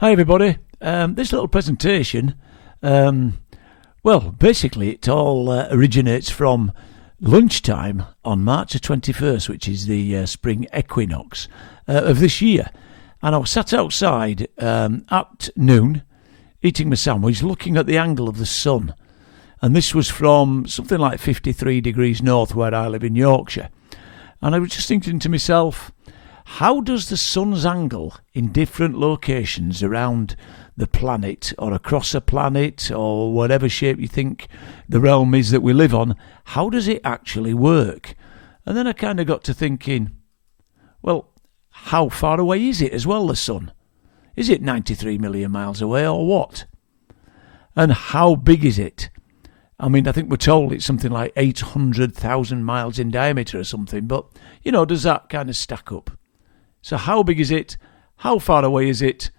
Hi everybody. This little presentation, basically it all originates from lunchtime on March the 21st, which is the spring equinox of this year. And I was sat outside at noon, eating my sandwich, looking at the angle of the sun. And this was from something like 53 degrees north where I live in Yorkshire. And I was just thinking to myself, how does the sun's angle in different locations around the planet or across a planet or whatever shape you think the realm is that we live on, how does it actually work? And then I kind of got to thinking, well, how far away is it as well, the sun? Is it 93 million miles away or what? And how big is it? I mean, I think we're told it's something like 800,000 miles in diameter or something, but, does that kind of stack up? So how big is it? How far away is it?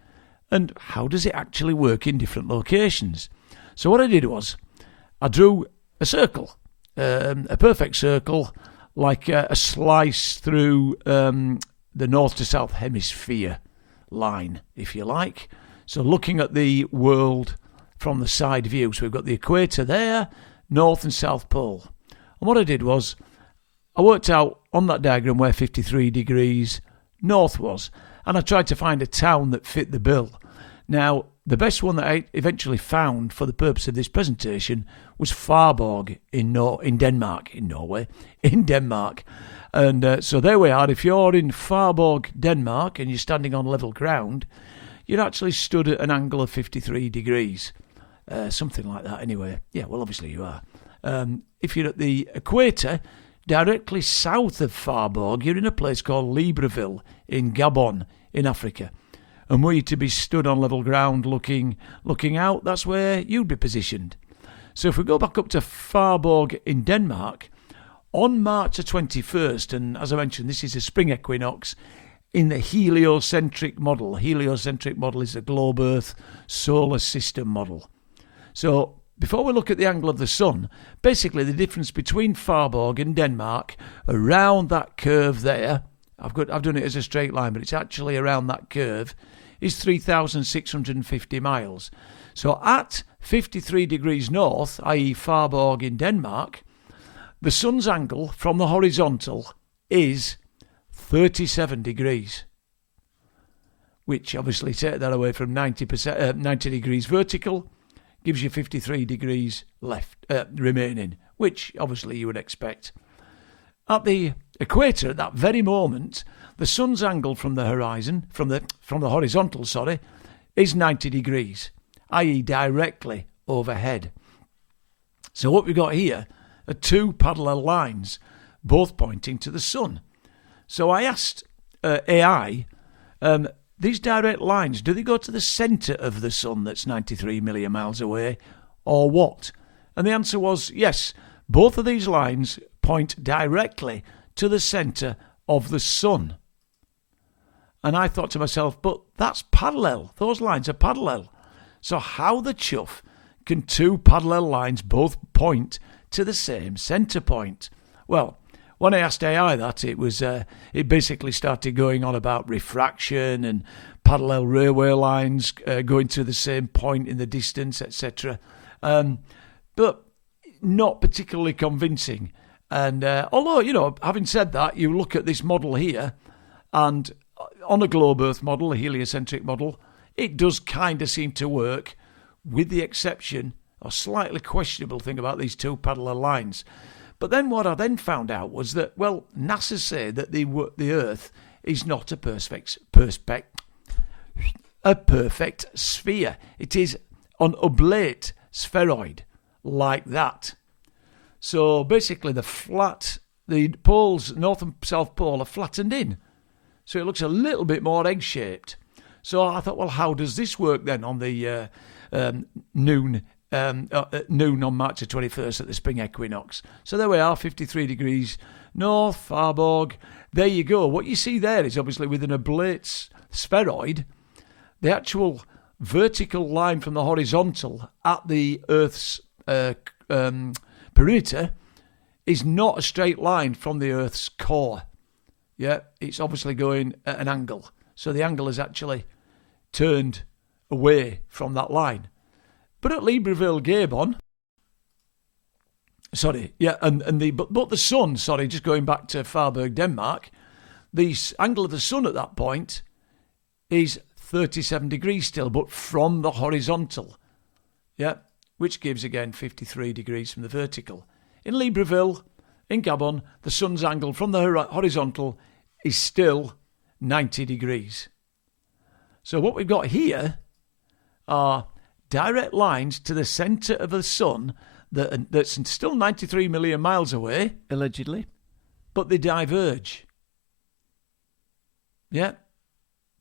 And how does it actually work in different locations? So what I did was I drew a circle, a perfect circle, like a slice through the north to south hemisphere line, if you like. So looking at the world from the side view. So we've got the equator there, north and south pole. And what I did was I worked out on that diagram where 53 degrees north was, and I tried to find a town that fit the bill. Now, the best one that I eventually found for the purpose of this presentation was Farborg in Denmark, in Norway, in Denmark. And so there we are. If you're in Farborg, Denmark, and you're standing on level ground, you're actually stood at an angle of 53 degrees. Something like that anyway. Yeah, well, obviously you are. If you're at the equator, directly south of Farborg, you're in a place called Libreville in Gabon, in Africa. And were you to be stood on level ground looking out, that's where you'd be positioned. So if we go back up to Farborg in Denmark, on March the 21st, and as I mentioned, this is a spring equinox in the heliocentric model. Heliocentric model is a globe Earth solar system model. So before we look at the angle of the sun, basically the difference between Farborg and Denmark around that curve there, I've done it as a straight line, but it's actually around that curve, is 3,650 miles. So at 53 degrees north, i.e. Farborg in Denmark, the sun's angle from the horizontal is 37 degrees, which obviously take that away from 90 degrees vertical, gives you 53 degrees left remaining, which obviously you would expect. At the equator, at that very moment, the sun's angle from the horizon, from the horizontal, is 90 degrees, i.e. directly overhead. So what we've got here are two parallel lines, both pointing to the sun. So I asked AI, these direct lines, do they go to the centre of the sun that's 93 million miles away, or what? And the answer was yes, both of these lines point directly to the centre of the sun. And I thought to myself, but that's parallel. Those lines are parallel. So how the chuff can two parallel lines both point to the same centre point? Well, when I asked AI that, it basically started going on about refraction and parallel railway lines going to the same point in the distance, etc. But not particularly convincing. And although, having said that, you look at this model here, and on a globe Earth model, a heliocentric model, it does kind of seem to work, with the exception, or slightly questionable thing about these two parallel lines. But then what I then found out was that, well, NASA say that the Earth is not a perfect sphere. It is an oblate spheroid like that. So basically the poles, north and south pole, are flattened in. So it looks a little bit more egg-shaped. So I thought, well, how does this work then on the noon on March the 21st at the spring equinox? So there we are, 53 degrees north, Farborg. There you go. What you see there is obviously with an oblate spheroid, the actual vertical line from the horizontal at the Earth's perimeter is not a straight line from the Earth's core. Yeah, it's obviously going at an angle. So the angle is actually turned away from that line. But at Libreville, Gabon, but the sun, just going back to Farburg, Denmark, the angle of the sun at that point is 37 degrees still, but from the horizontal, which gives again 53 degrees from the vertical. In Libreville, in Gabon, the sun's angle from the horizontal is still 90 degrees. So what we've got here are direct lines to the centre of the sun that's still 93 million miles away, allegedly, but they diverge. Yeah,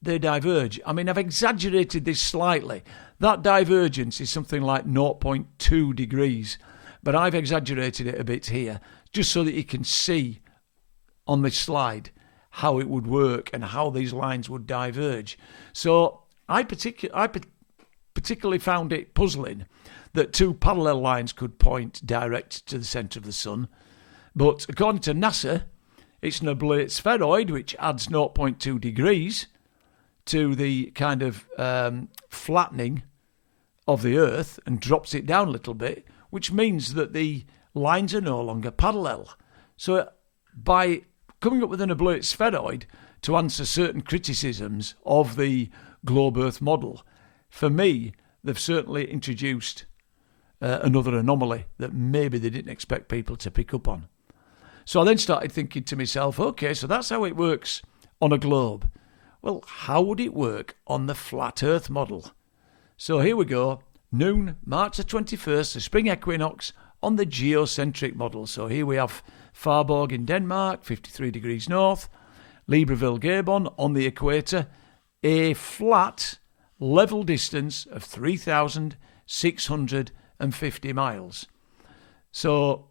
they diverge. I mean, I've exaggerated this slightly. That divergence is something like 0.2 degrees, but I've exaggerated it a bit here, just so that you can see on this slide how it would work and how these lines would diverge. So I particularly found it puzzling that two parallel lines could point direct to the centre of the sun. But according to NASA, it's an oblate spheroid, which adds 0.2 degrees to the kind of flattening of the Earth and drops it down a little bit, which means that the lines are no longer parallel. So by coming up with an oblate spheroid to answer certain criticisms of the globe Earth model, for me, they've certainly introduced another anomaly that maybe they didn't expect people to pick up on. So I then started thinking to myself, okay, so that's how it works on a globe. Well, how would it work on the flat Earth model? So here we go, noon, March the 21st, the spring equinox on the geocentric model. So here we have Farborg in Denmark, 53 degrees north, Libreville, Gabon on the equator, a flat level distance of 3,650 miles. So,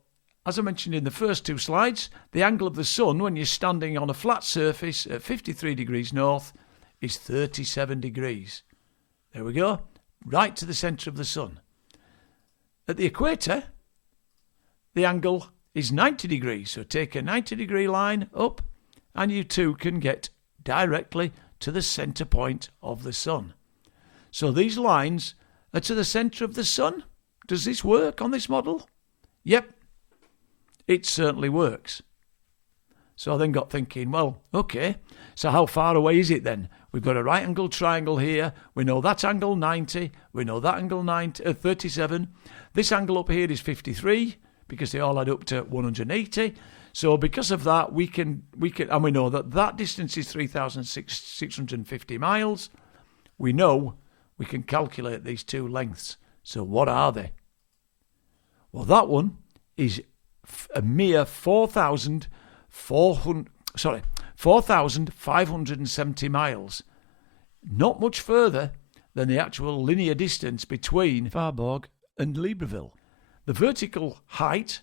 as I mentioned in the first two slides, the angle of the sun when you're standing on a flat surface at 53 degrees north is 37 degrees. There we go, right to the centre of the sun. At the equator, the angle is 90 degrees. So take a 90-degree line up and you too can get directly to the centre point of the sun. So these lines are to the centre of the sun. Does this work on this model? Yep, it certainly works. So I then got thinking, well, okay, so how far away is it then? We've got a right angle triangle here. We know that angle 90. We know that angle 37. This angle up here is 53 because they all add up to 180. So because of that, we can, and we know that that distance is 3,650 miles. We know we can calculate these two lengths. So what are they? Well, that one is a mere 4,570 miles. Not much further than the actual linear distance between Farborg and Libreville. The vertical height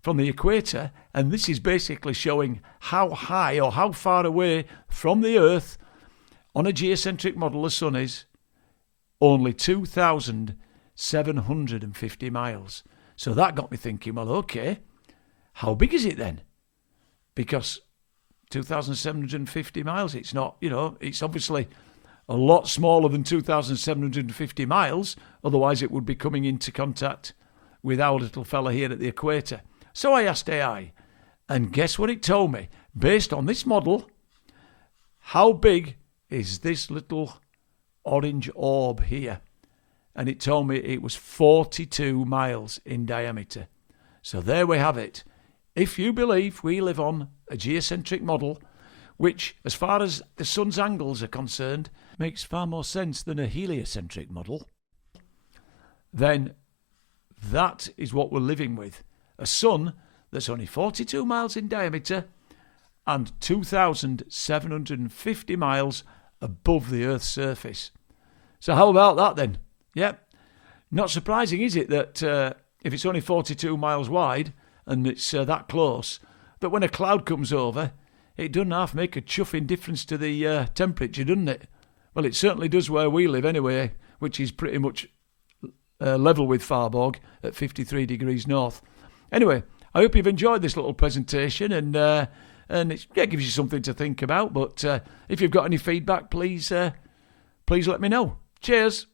from the equator, and this is basically showing how high or how far away from the Earth on a geocentric model the sun is, only 2,750 miles. So that got me thinking, well, okay, how big is it then? Because 2,750 miles, it's not, it's obviously a lot smaller than 2,750 miles. Otherwise, it would be coming into contact with our little fella here at the equator. So I asked AI, and guess what it told me? Based on this model, how big is this little orange orb here? And it told me it was 42 miles in diameter. So there we have it. If you believe we live on a geocentric model, which, as far as the sun's angles are concerned, makes far more sense than a heliocentric model, then that is what we're living with. A sun that's only 42 miles in diameter and 2,750 miles above the Earth's surface. So how about that then? Yep. Not surprising, is it, that if it's only 42 miles wide and it's that close, that when a cloud comes over, it doesn't half make a chuffing difference to the temperature, doesn't it? Well, it certainly does where we live anyway, which is pretty much level with Farborg at 53 degrees north. Anyway, I hope you've enjoyed this little presentation and it gives you something to think about. But if you've got any feedback, please let me know. Cheers.